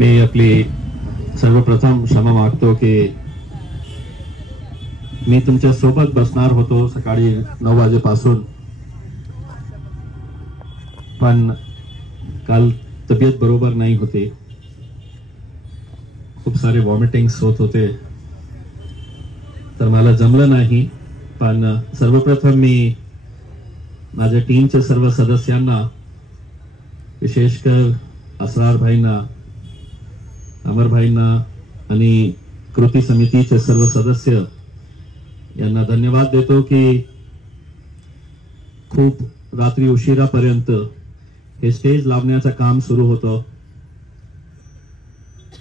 मी आपली सर्वप्रथम क्षमा मागतो की मी तुमच्या सोबत बसणार होतो सकाळी 9 वाजेपासून, पण काल तब्येत बरोबर नाही होती, खूप सारे वॉमिटिंग्स होत होते, तर मला जमलं नाही. पण सर्वप्रथम मी माझ्या टीमच्या सर्व सदस्यांना, विशेषकर असरार भाईंना, अमर भाईंना आणि कृती समितीचे सर्व सदस्य यांना धन्यवाद देतो की खूप रात्री उशिरापर्यंत हे स्टेज लावण्याचं काम सुरू होतं.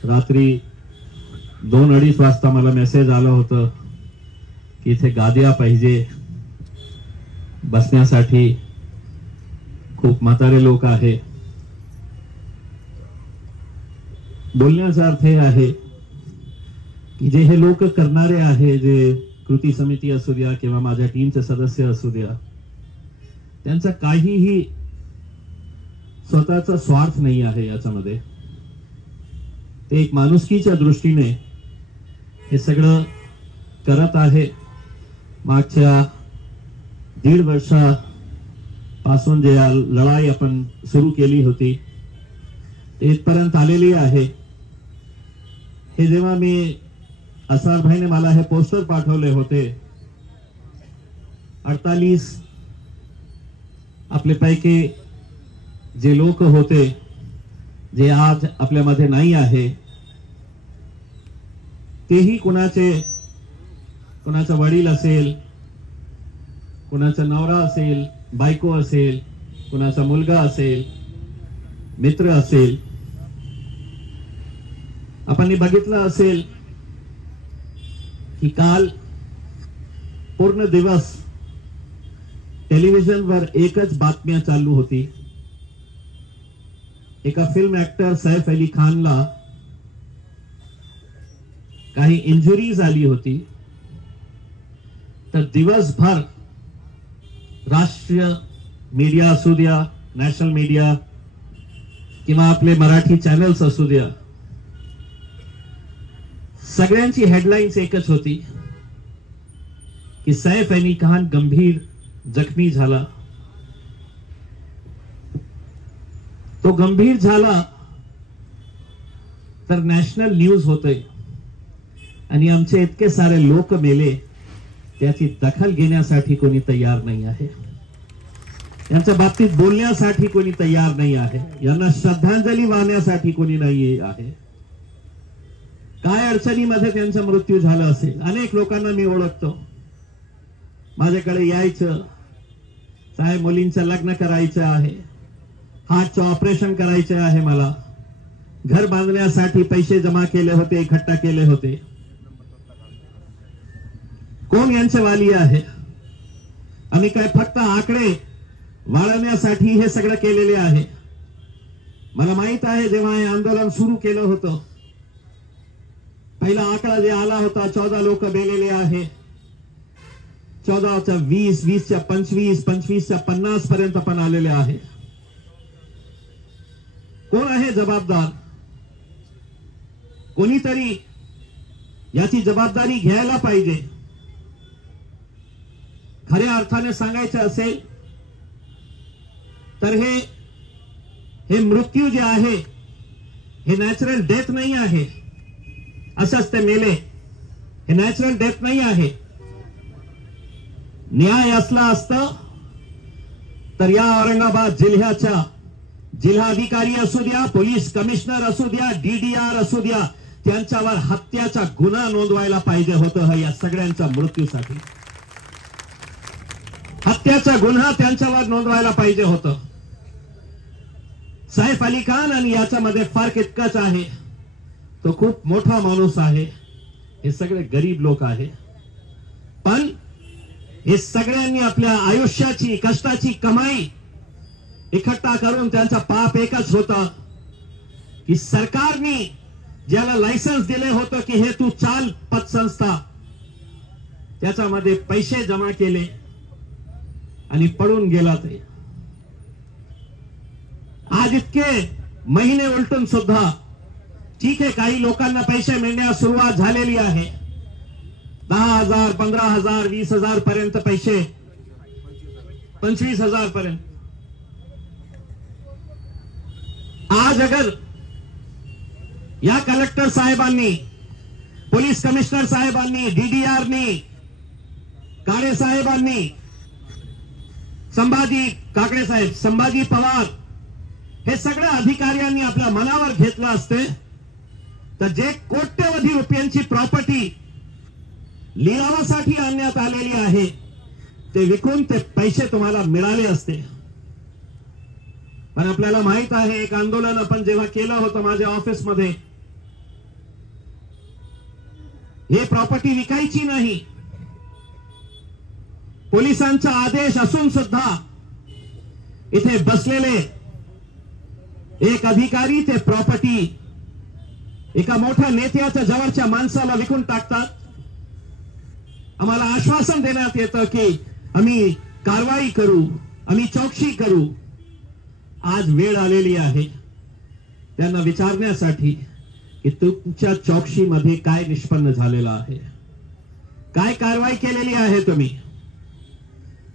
रात्री 2-2:30 वाजता मला मेसेज आलं होतं की इथे गाद्या पाहिजे बसण्यासाठी, खूप म्हातारे लोक आहे. बोलण्याचा अर्थ हे आहे की जे हे लोक करणारे आहे, जे कृती समिती असू द्या किंवा माझ्या टीमचे सदस्य असू द्या, त्यांचा काहीही स्वतःचा स्वार्थ नाही आहे याच्यामध्ये. ते एक माणुसकीच्या दृष्टीने हे सगळं करत आहे. मागच्या 1.5 वर्षापासून जे लढाई आपण सुरू केली होती ते इथपर्यंत आलेली आहे. हे जेव्हा मी असरार भाईने मला हे पोस्टर पाठवले होते, 48 आपले पैकी जे लोक होते जे आज आपल्यामध्ये नाही आहे, तेही कुणाचा वडील असेल, कुणाचा नवरा असेल, बायको असेल, कुणाचा मुलगा असेल, मित्र असेल. आपण बघितलं असेल की काल पूर्ण दिवस टेलिव्हिजनवर एकच बातम्या चालू होती. एका फिल्म ऍक्टर सैफ अली खानला काही इंजुरीज आली होती, तर दिवसभर राष्ट्रीय मीडिया असू द्या, नॅशनल मीडिया किंवा आपले मराठी चॅनल्स असू द्या, सगळ्यांची हेडलाईन्स एकच होती की सैफ अली खान गंभीर जखमी झाला. तो गंभीर झाला तर नॅशनल न्यूज होतंय आणि आमचे इतके सारे लोक मेले, त्याची दखल घेण्यासाठी कोणी तयार नाही आहे. यांच्या बाबतीत बोलण्यासाठी कोणी तयार नाही आहे. यांना श्रद्धांजली वाहण्यासाठी कोणी नाही आहे. काय अडचणीमध्ये त्यांचा मृत्यू झाला असेल. अनेक लोकांना मी ओळखतो, माझ्याकडे यायचं, साहेब मुलींचं लग्न करायचं आहे, हार्टचं ऑपरेशन करायचं आहे, मला घर बांधण्यासाठी पैसे जमा केले होते, इकट्ठा केले होते. कोण यांचे वाली आहे? आम्ही काय फक्त आकडे वाढवण्यासाठी हे सगळं केलेले आहे? मला माहित आहे जेव्हा हे आंदोलन सुरू केलं होतं, पहिला आकडा जे आला होता 14 लोक मेलेले आहे. 14च्या 20, 20च्या 25, 25च्या 50 पर्यंत आपण आलेले आहे. कोण आहे जबाबदार? कोणीतरी याची जबाबदारी घ्यायला पाहिजे. खऱ्या अर्थाने सांगायचं असेल तर हे मृत्यू जे आहे हे नॅचरल डेथ नाही आहे. असंच ते मेले, हे नॅचरल डेथ नाही आहे. न्याय असला असता तर या औरंगाबाद जिल्ह्याच्या जिल्हाधिकारी असू द्या, पोलीस कमिशनर असू द्या, DDR असू द्या, त्यांच्यावर हत्याचा गुन्हा नोंदवायला पाहिजे होतं. या सगळ्यांच्या मृत्यूसाठी हत्याचा गुन्हा त्यांच्यावर नोंदवायला पाहिजे होतं. सैफ अली खान आणि याच्यामध्ये फरक इतकाच आहे, तो खूप मोठा माणूस आहे, हे सगळे गरीब लोक आहे. पण हे सगळ्यांनी आपल्या आयुष्याची कष्टाची कमाई इकट्ठा करून त्यांचा पाप एकच होता की सरकारने ज्याला लायसन्स दिले होतं की हे तू चाल पतसंस्था, त्याच्यामध्ये पैसे जमा केले आणि पळून गेला. ते आज इतके महिने उलटून सुद्धा ठीक आहे, काही लोकांना पैसे मिळण्यास सुरुवात झालेली आहे. 10,000, 15,000, 20,000 पर्यंत पैसे, 25,000 पर्यंत. आज अगर या कलेक्टर साहेबांनी, पोलीस कमिशनर साहेबांनी, डीडीआरनी, काळे साहेबांनी, संभाजी काकडे साहेब, संभाजी पवार, हे सगळ्या अधिकाऱ्यांनी आपल्या मनावर घेतलं असते तर जे कोट्यवधी रुपयांची प्रॉपर्टी लिलावासाठी आणण्यात आलेली आहे ते विकून ते पैसे तुम्हाला मिळाले असते. पण आपल्याला माहित आहे, एक आंदोलन आपण जेव्हा केलं होतं माझ्या ऑफिसमध्ये, हे प्रॉपर्टी विकायची नाही. पोलिसांचा आदेश असून सुद्धा इथे बसलेले एक अधिकारी ते प्रॉपर्टी एका मोठ्या नेत्याच्या जवळच्या माणसाला विकून टाकतात. आम्हाला आश्वासन देण्यात येतं की आम्ही कारवाई करू, आम्ही चौकशी करू. आज वेळ आलेली आहे त्यांना विचारण्यासाठी की तुमच्या चौकशीमध्ये काय निष्पन्न झालेलं आहे, काय कारवाई केलेली आहे.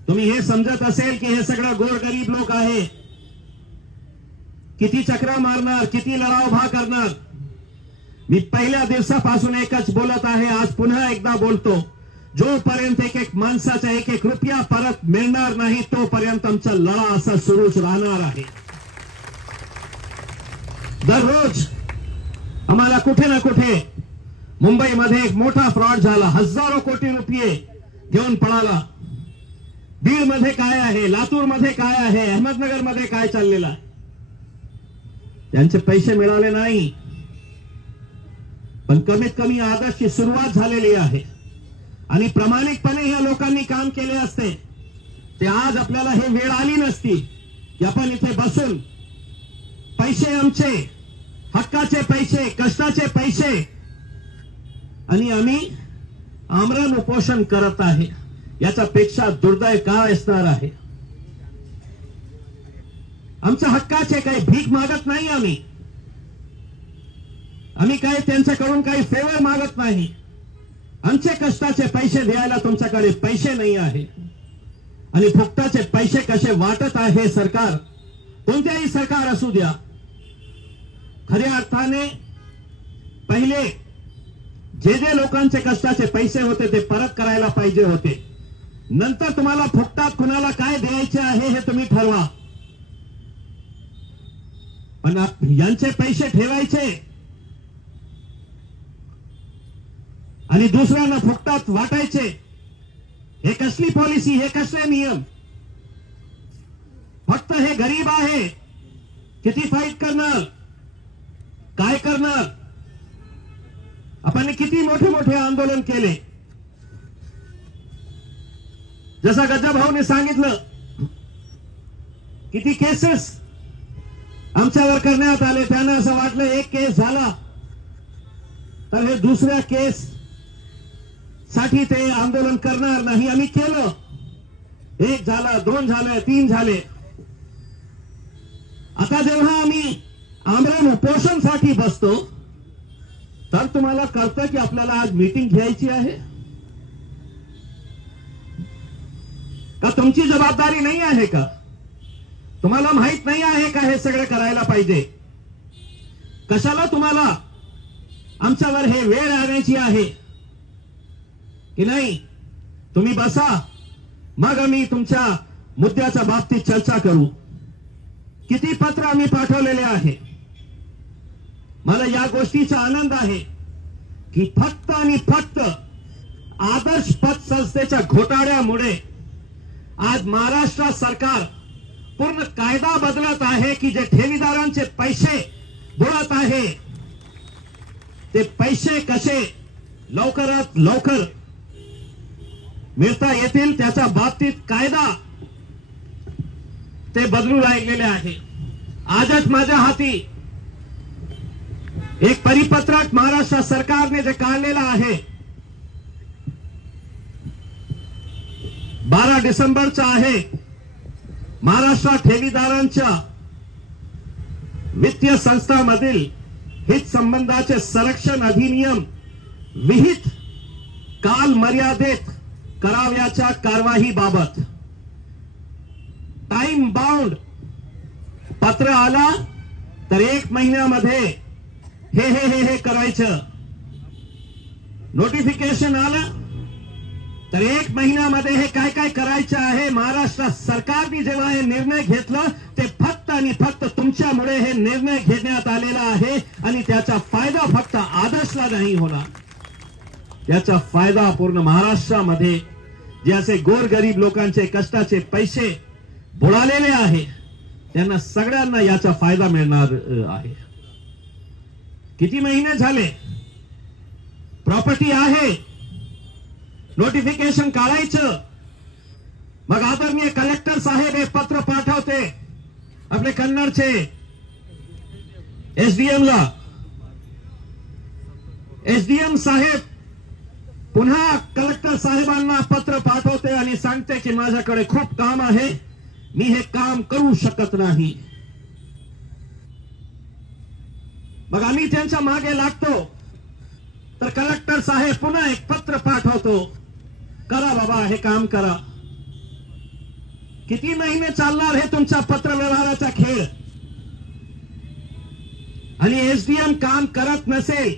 तुम्ही हे समजत असेल की हे सगळं गोरगरीब लोक आहे, किती चक्रा मारणार, किती लढा उभा करणार. मी पहिल्या दिवसापासून एकच बोलत आहे, आज पुन्हा एकदा बोलतो, जोपर्यंत एक एक माणसाचा एक एक रुपया परत मिळणार नाही तोपर्यंत आमचा लढा असा सुरूच राहणार आहे. दररोज आम्हाला कुठे ना कुठे मुंबईमध्ये एक मोठा फ्रॉड झाला, हजारो कोटी रुपये घेऊन पळाला. बीड मध्ये काय आहे, लातूर मध्ये काय आहे, अहमदनगर मध्ये काय चाललेलं आहे, त्यांचे पैसे मिळाले नाही. पण कमीत कमी आदर्शची सुरुवात झालेली आहे आणि प्रामाणिकपणे या लोकांनी काम केले असते ते आज आपल्याला हे वेळ आली नसती की आपण इथे बसून पैसे आमचे, हक्काचे पैसे, कष्टाचे पैसे, आणि आम्ही आमरण उपोषण करत आहे. याच्यापेक्षा दुर्दैव काय असणार आहे. आमच्या हक्काचे काही भीक मागत नाही आम्ही काही त्यांच्याकडून काही फेवर मागत नाही. आमचे कष्टाचे पैसे द्यायला तुमच्याकडे पैसे नाही आहे. आणि फुकटाचे पैसे कसे वाटत आहे सरकार, कोणत्याही सरकार असू द्या, खऱ्या अर्थाने पहिले जे लोकांचे कष्टाचे पैसे होते ते परत करायला पाहिजे होते. नंतर तुम्हाला फुकटात कुणाला काय द्यायचे आहे हे तुम्ही ठरवा. पण यांचे पैसे ठेवायचे आणि दुसऱ्यांना फुकटात वाटायचे, हे कसली पॉलिसी, हे कसले नियम. फक्त हे गरीब आहे, किती फाईट करणार, काय करणार. आपण किती मोठे मोठे आंदोलन केले. जसं गज्जाभाऊने सांगितलं, किती केसेस आमच्यावर करण्यात आले. त्यांना असं वाटलं एक केस झाला तर हे दुसऱ्या केस साठी ते आंदोलन करणार नाही. आम्ही केलं, एक झालं, दोन झाले, तीन झाले. आता जेव्हा आम्ही आमरण उपोषणसाठी बसतो तर तुम्हाला कळतं की आपल्याला आज मीटिंग घ्यायची आहे का, तुमची जबाबदारी नाही आहे का, तुम्हाला माहित नाही आहे का हे सगळं करायला पाहिजे. कशाला तुम्हाला आमच्यावर हे वेळ आणायची आहे की नाही. तुम्ही बसा, मग आम्ही तुमच्या मुद्द्याच्या बाबतीत चर्चा करू. किती पत्र आम्ही पाठवलेले आहे. मला या गोष्टीचा आनंद आहे की फक्त आणि फक्त आदर्श पतसंस्थेच्या घोटाळ्यामुळे आज महाराष्ट्र सरकार पूर्ण कायदा बदलत आहे की जे ठेवीदारांचे पैसे बुडत आहे ते पैसे कसे लवकरात लवकर मिळता येतील त्याच्या बाबतीत कायदा ते बदलू लागलेले आहे. आजच माझ्या हाती एक परिपत्रक महाराष्ट्र सरकारने जे काढलेलं आहे 12 डिसेंबरचा आहे. महाराष्ट्र ठेवीदारांच्या वित्तीय संस्थांमधील हित संबंधाचे संरक्षण अधिनियम विहित काल मर्यादेत करावयाच्या कारवाईबाबत टाइम बाउंड पत्र आला तर 1 महिन्यामध्ये हे हे हे हे करायचं. नोटिफिकेशन आलं तर 1 महिन्यामध्ये हे काय काय करायचं आहे. महाराष्ट्र सरकारने जेव्हा हे निर्णय घेतला ते फक्त आणि फक्त तुमच्यामुळे हे निर्णय घेण्यात आलेला आहे आणि त्याचा फायदा फक्त आदर्शला नाही होणार. याचा फायदा पूर्ण महाराष्ट्रामध्ये जे असे गोरगरीब लोकांचे कष्टाचे पैसे बुडालेले आहे त्यांना सगळ्यांना याचा फायदा मिळणार आहे. किती महिने झाले प्रॉपर्टी आहे, नोटिफिकेशन काढायचं, मग आदरणीय कलेक्टर साहेब हे पत्र पाठवते आपले कन्नडचे एसडीएम ला. एसडीएम साहेब पुन्हा कलेक्टर साहेबांना पत्र पाठवते आणि सांगते की माझ्याकडे खूप काम आहे, मी हे काम करू शकत नाही. मग आम्ही त्यांच्या मागे लागतो तर कलेक्टर साहेब पुन्हा एक पत्र पाठवतो, करा बाबा हे काम करा. किती महिने चालणार हे तुमचा पत्र व्यवहाराचा खेळ. आणि एसडीएम काम करत नसेल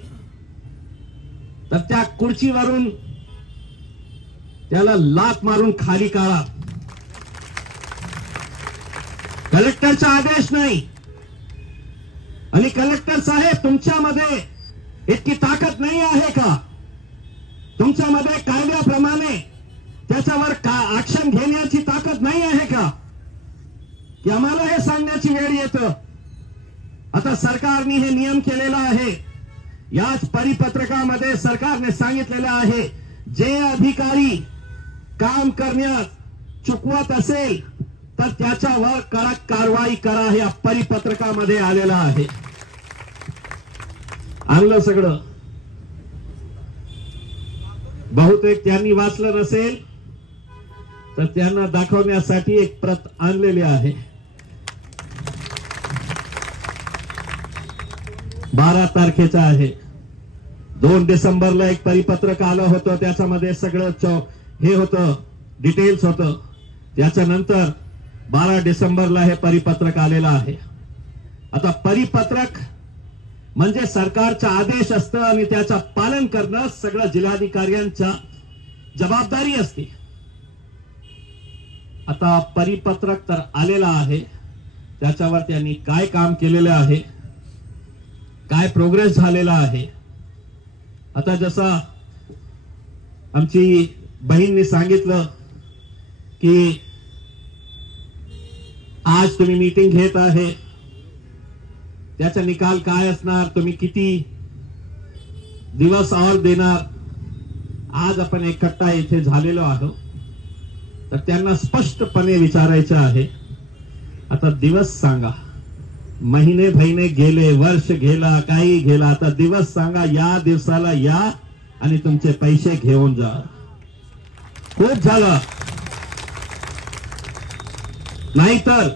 तर त्या खुर्चीवरून त्याला लाथ मारून खाली काढा. कलेक्टरचा आदेश नाही. आणि कलेक्टर साहेब तुमच्यामध्ये इतकी ताकद नाही आहे का? तुमच्यामध्ये कायद्याप्रमाणे त्याच्यावर ऍक्शन घेण्याची ताकद नाही आहे का की आम्हाला हे सांगण्याची वेळ येतं. आता सरकारने हे नियम केलेला आहे. याच परिपत्रकामध्ये सरकारने सांगितलेलं आहे जे अधिकारी काम करण्यात चुकवत असेल तर त्याच्यावर कडक कारवाई करा हे या परिपत्रकामध्ये आलेलं आहे. आणलं सगळं. बहुतेक त्यांनी वाचलं नसेल तर त्यांना दाखवण्यासाठी एक प्रत आणलेली आहे. 12 तारखेचा आहे. 2 डिसेंबरला एक परिपत्रक आलं होतं, त्याच्यामध्ये सगळं हे होतं, डिटेल्स होतं. त्याच्यानंतर 12 डिसेंबरला हे परिपत्रक आलेलं आहे. आता परिपत्रक म्हणजे सरकारचा आदेश असतं आणि त्याचं पालन करणं सगळं जिल्हाधिकाऱ्यांच्या जबाबदारी असते. आता परिपत्रक तर आलेलं आहे, त्याच्यावर त्यांनी काय काम केलेलं आहे, काय प्रोग्रेस झालेला आहे. आता जसा आमची बहीणनी सांगितलं की आज तुम्ही मीटिंग घेत आहे, त्याचा निकाल काय असणार, तुम्ही किती दिवस और देणार. आज आपण एकट्ठा इथे झालेलो आहोत तर त्यांना स्पष्टपणे विचारायचं आहे, आता दिवस सांगा. महिने गेले, वर्ष गेला, काही गेला, आता दिवस सांगा. या दिवसाला या आणि तुमचे पैसे घेऊन जा. खूप झालं. नाहीतर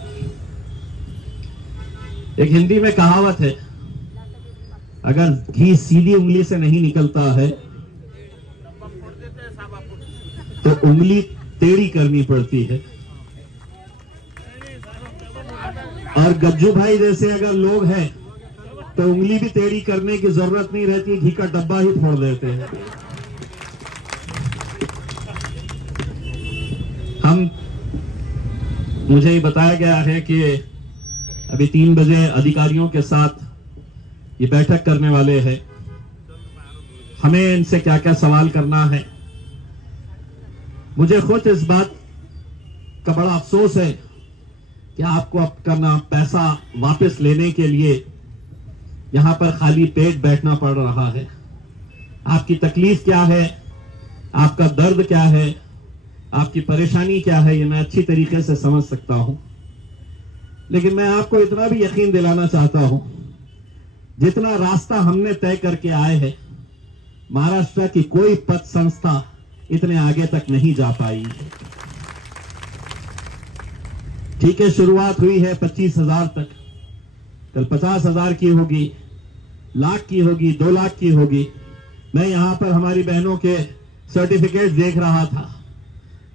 एक हिंदी में कहावत है, अगर घी सीधी उंगली से नहीं निकलता है तो उंगली टेढ़ी करनी पड़ती है. और गज्जू भाई जैसे अगर लोग हैं तो उंगली भी टेढ़ी करने की जरूरत नहीं रहती, घी का डब्बा ही फोड़ देते हैं. मुझे बताया गया है कि अभी 3 बजे अधिकारियों के साथ ये बैठक करने वाले हैं. हमें इनसे क्या क्या सवाल करना है. मुझे खुद इस बात का बड़ा अफसोस है कि आपको अपना पैसा वापस लेने के लिए यहां पर खाली पेट बैठना पड़ रहा है. आपकी तकलीफ क्या है, आपका दर्द क्या है, आपकी परेशानी क्या है, ये मैं अच्छी तरीके से समझ सकता हूं. लेकिन मैं आपको इतना भी यकीन दिलाना चाहता हूं, जितना रास्ता हमने तय करके आए हैं, महाराष्ट्र की कोई पद संस्था इतने आगे तक नहीं जा पाई. ठीक है, शुरुआत हुई है 25,000 तक, कल 50,000 की होगी, लाख की होगी, 2 लाख की होगी। मैं यहाँ पर हमारी बहनों के सर्टिफिकेट देख रहा था,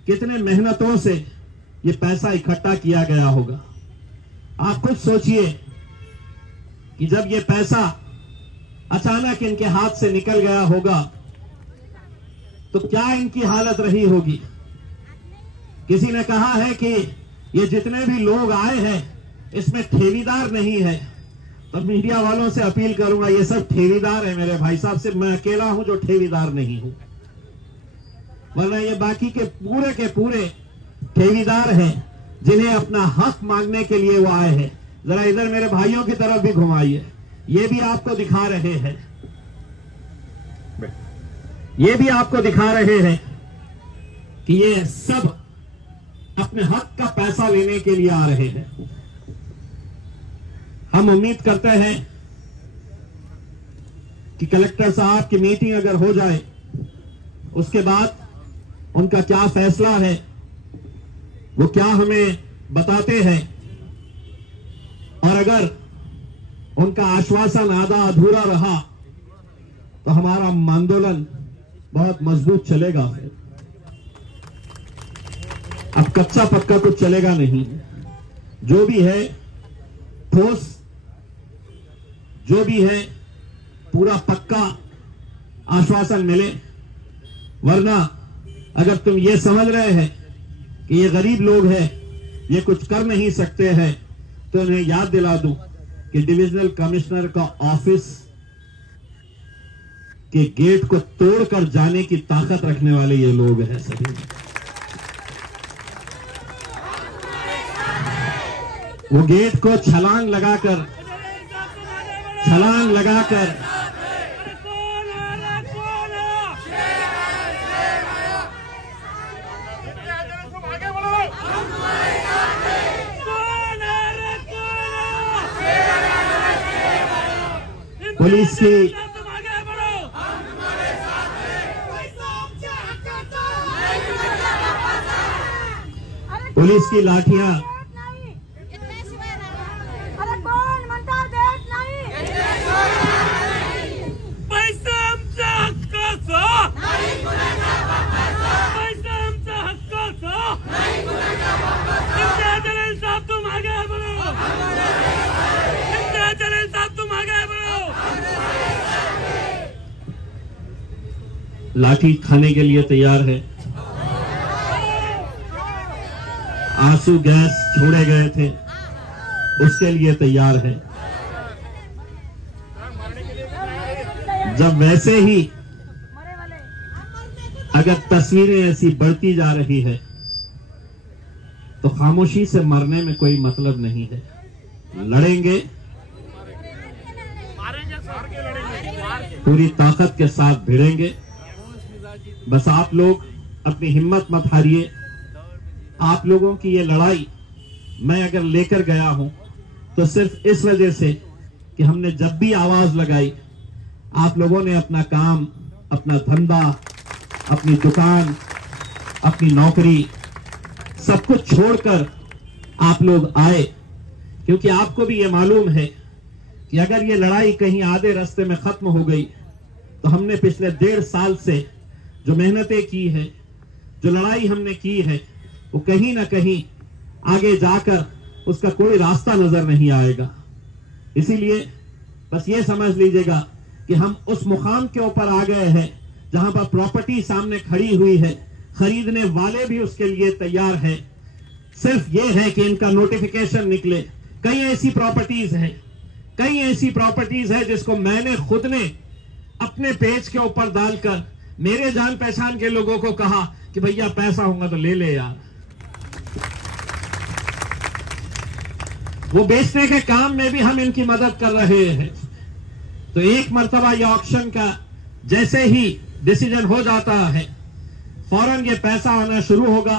कितने मेहनतों से ये पैसा इकट्ठा किया गया होगा। आप खुद सोचिए कि जब ये पैसा अचानक इनके हाथ से निकल गया होगा तो क्या इनकी हालत रही होगी। किसी ने कहा है कि ये जितने भी लोग आए हैं इसमें ठेवीदार नहीं है, तो मीडिया वालों से अपील करूंगा, ये सब ठेवीदार है मेरे भाई साहब। सिर्फ मैं अकेला हूं जो ठेवीदार नहीं हूं, वरना ये बाकी के पूरे ठेवीदार हैं जिन्हें अपना हक मांगने के लिए वो आए हैं। जरा इधर मेरे भाइयों की तरफ भी घुमाइए, ये भी आपको दिखा रहे हैं, ये भी आपको दिखा रहे हैं कि ये सब अपने हक का पैसा लेने के लिए आ रहे हैं। हम उम्मीद करते हैं कि कलेक्टर साहब की मीटिंग अगर हो जाए, उसके बाद उनका क्या फैसला है वो क्या हमें बताते हैं, और अगर उनका आश्वासन आधा अधूरा रहा तो हमारा आंदोलन बहुत मजबूत चलेगा। अब कच्चा पक्का कुछ चलेगा नहीं, जो भी है ठोस, जो भी है पूरा पक्का आश्वासन मिले। वरना अगर तुम ये समझ रहे हैं कि ये गरीब लोग हैं, ये कुछ कर नहीं सकते हैं, तो इन्हें याद दिला दूं कि डिविजनल कमिश्नर का ऑफिस के गेट को तोड़कर जाने की ताकत रखने वाले ये लोग हैं सभी। वो गेट को छलांग लगाकर पुलिस की लाठियां लाठी खाने के लिए तैयार है। आंसू गैस छोड़े गए थे, उसके लिए तैयार है। जब वैसे ही अगर तस्वीरें ऐसी बढ़ती जा रही है तो खामोशी से मरने में कोई मतलब नहीं है। लड़ेंगे, पूरी ताकत के साथ भिड़ेंगे। बस आप लोग अपनी हिम्मत मत हारिए। आप लोगों की ये लड़ाई मैं अगर लेकर गया हूं तो सिर्फ इस वजह से कि हमने जब भी आवाज लगाई, आप लोगों ने अपना काम, अपना धंधा, अपनी दुकान, अपनी नौकरी सब कुछ छोड़कर आप लोग आए, क्योंकि आपको भी ये मालूम है कि अगर ये लड़ाई कहीं आधे रास्ते में खत्म हो गई तो हमने पिछले 1.5 साल से जो मेहनतें की है, जो लड़ाई हमने की है, वो कहीं ना कहीं आगे जाकर उसका कोई रास्ता नजर नहीं आएगा। इसीलिए बस ये समझ लीजिएगा कि हम उस मुकाम के ऊपर आ गए हैं जहां पर प्रॉपर्टी सामने खड़ी हुई है, खरीदने वाले भी उसके लिए तैयार है। सिर्फ ये है कि इनका नोटिफिकेशन निकले। कई ऐसी प्रॉपर्टीज है जिसको मैंने खुद ने अपने पेज के ऊपर डालकर मेरे जान पहचान के लोगों को कहा कि भैया पैसा होगा तो ले ले यार। वो बेचने के काम में भी हम इनकी मदद कर रहे हैं। तो एक मर्तबा ये ऑक्शन का जैसे ही डिसीजन हो जाता है, फौरन ये पैसा आना शुरू होगा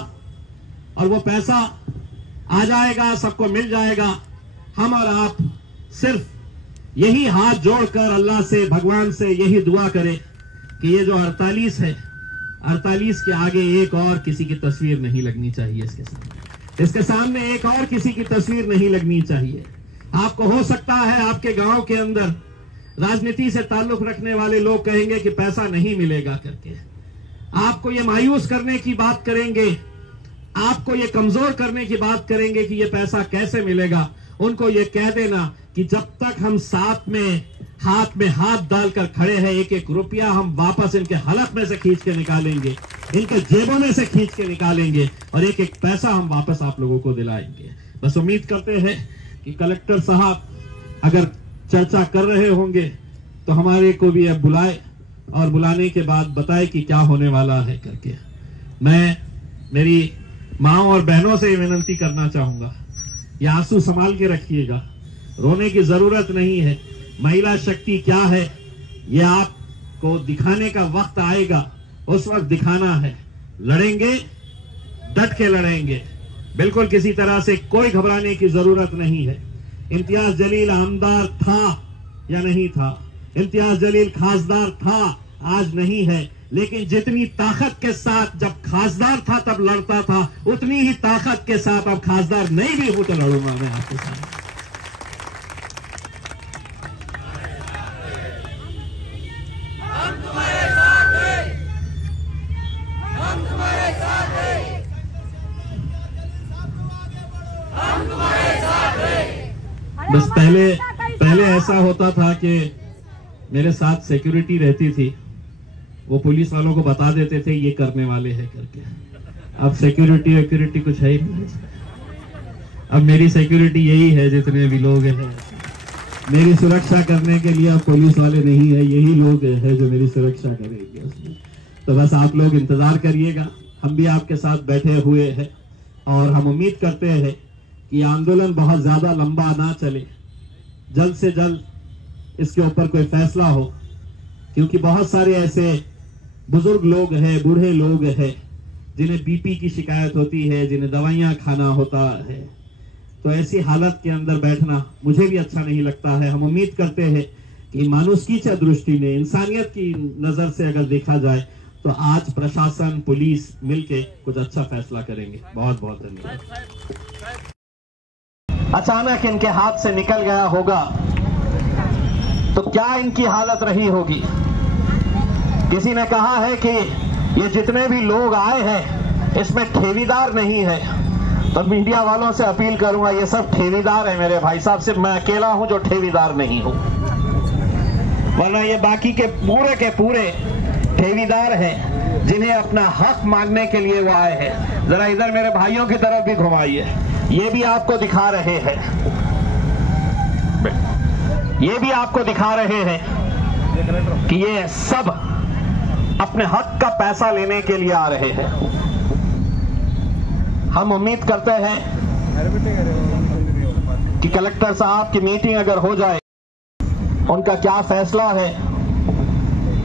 और वो पैसा आ जाएगा, सबको मिल जाएगा। हम और आप सिर्फ यही हाथ जोड़कर अल्लाह से, भगवान से यही दुआ करें कि ये जो 48 है, 48 के आगे एक और किसी की तस्वीर नहीं लगनी चाहिए। इसके सामने एक और किसी की तस्वीर नहीं लगनी चाहिए। आपको हो सकता है आपके गांव के अंदर राजनीति से ताल्लुक रखने वाले लोग कहेंगे कि पैसा नहीं मिलेगा करके, आपको ये मायूस करने की बात करेंगे, आपको ये कमजोर करने की बात करेंगे कि ये पैसा कैसे मिलेगा। उनको ये कह देना कि जब तक हम साथ में हाथ डालकर खड़े हैं, एक एक रुपया हम वापस इनके हलक में से खींच के निकालेंगे, इनके जेबों में से खींच के निकालेंगे और एक एक पैसा हम वापस आप लोगों को दिलाएंगे। बस उम्मीद करते हैं कि कलेक्टर साहब अगर चर्चा कर रहे होंगे तो हमारे को भी अब बुलाए और बुलाने के बाद बताए कि क्या होने वाला है करके। मैं मेरी माओ और बहनों से विनती करना चाहूंगा, ये आंसू संभाल के रखिएगा, रोने की जरूरत नहीं है। महिला शक्ति क्या है ये आपको दिखाने का वक्त आएगा, उस वक्त दिखाना है। लड़ेंगे, डट के लड़ेंगे, बिल्कुल किसी तरह से कोई घबराने की जरूरत नहीं है। इम्तियाज जलील आमदार था या नहीं था, इम्तियाज जलील खासदार था, आज नहीं है, लेकिन जितनी ताकत के साथ जब खासदार था तब लड़ता था, उतनी ही ताकत के साथ अब खासदार नहीं भी हूं तो लड़ूंगा मैं आपके साथ। बस पहले ऐसा होता था कि मेरे साथ सिक्योरिटी रहती थी, वो पुलिस वालों को बता देते थे ये करने वाले हैं करके। अब सिक्योरिटी कुछ है ही नहीं। अब मेरी सिक्योरिटी यही है, जितने भी लोग हैं मेरी सुरक्षा करने के लिए अब पुलिस वाले नहीं है, यही लोग हैं जो मेरी सुरक्षा करेंगे उसमें। तो बस आप लोग इंतजार करिएगा, हम भी आपके साथ बैठे हुए हैं और हम उम्मीद करते हैं कि आंदोलन बहुत ज्यादा लंबा ना चले, जल्द से जल्द इसके ऊपर कोई फैसला हो, क्योंकि बहुत सारे ऐसे बुजुर्ग लोग हैं, बूढ़े लोग हैं जिन्हें बीपी की शिकायत होती है, जिन्हें दवाइयां खाना होता है। तो ऐसी हालत के अंदर बैठना मुझे भी अच्छा नहीं लगता है। हम उम्मीद करते हैं कि मानुषकीच्या दृष्टीने, इंसानियत की नजर से अगर देखा जाए तो आज प्रशासन, पुलिस मिलके कुछ अच्छा फैसला करेंगे। बहुत बहुत धन्यवाद। अचानक इनके हाथ से निकल गया होगा तो क्या इनकी हालत रही होगी। किसी ने कहा है कि ये जितने भी लोग आए हैं इसमें ठेवीदार नहीं है, तो मीडिया वालों से अपील करूंगा, ये सब ठेवीदार है मेरे भाई साहब, सिर्फ मैं अकेला हूं जो ठेवीदार नहीं हूं, वरना ये बाकी के पूरे ठेवीदार हैं जिन्हें अपना हक मांगने के लिए वो आए हैं। जरा इधर मेरे भाइयों की तरफ भी घुमाइए, ये भी आपको दिखा रहे हैं, ये भी आपको दिखा रहे हैं कि ये सब अपने हक का पैसा लेने के लिए आ रहे हैं। हम उम्मीद करते हैं कि कलेक्टर साहब की मीटिंग अगर हो जाए, उनका क्या फैसला है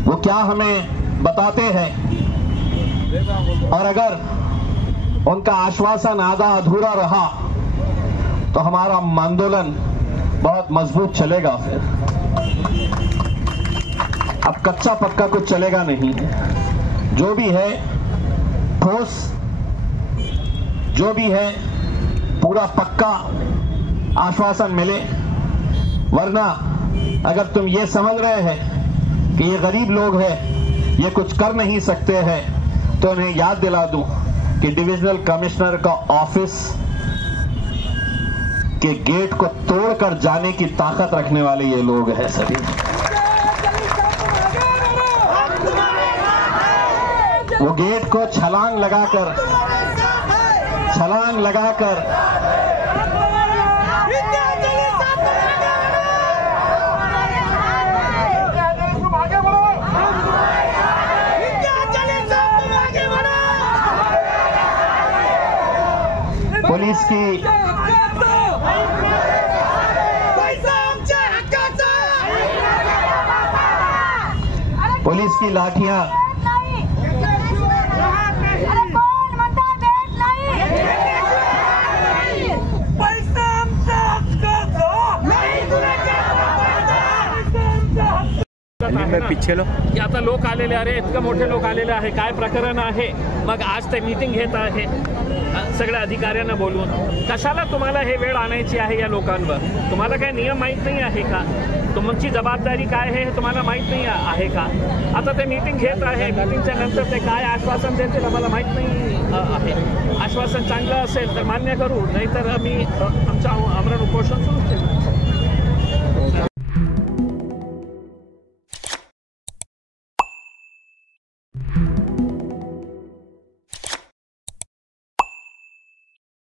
वो क्या हमें बताते हैं, और अगर उनका आश्वासन आधा अधूरा रहा तो हमारा आंदोलन बहुत मजबूत चलेगा। फिर अब कच्चा पक्का कुछ चलेगा नहीं, जो भी है ठोस, जो भी है पूरा पक्का आश्वासन मिले। वरना अगर तुम ये समझ रहे हैं कि ये गरीब लोग हैं, ये कुछ कर नहीं सकते हैं, तो उन्हें याद दिला दूं कि डिविजनल कमिश्नर का ऑफिस के गेट को तोड़कर जाने की ताकत रखने वाले ये लोग हैं सभी। वो गेट को छलांग लगाकर पुलिस की लाठियां पिछे की आता लोक आलेले आहे, इतकं मोठे लोक आलेले आहे, काय प्रकरण आहे, मग आज ते मीटिंग घेत आहे सगळ्या अधिकाऱ्यांना बोलवून। कशाला तुम्हाला हे वेळ आणायची आहे या लोकांवर? तुम्हाला काय नियम माहित नाही आहे का? तुमची जबाबदारी काय आहे हे तुम्हाला माहीत नाही आहे का? आता ते मीटिंग घेत आहे, मीटिंगच्या नंतर ते काय आश्वासन देतील आम्हाला माहीत नाही आहे. आश्वासन चांगलं असेल तर मान्य करू, नाहीतर आम्ही आमचं आमरण उपोषण सुरू ठेवू.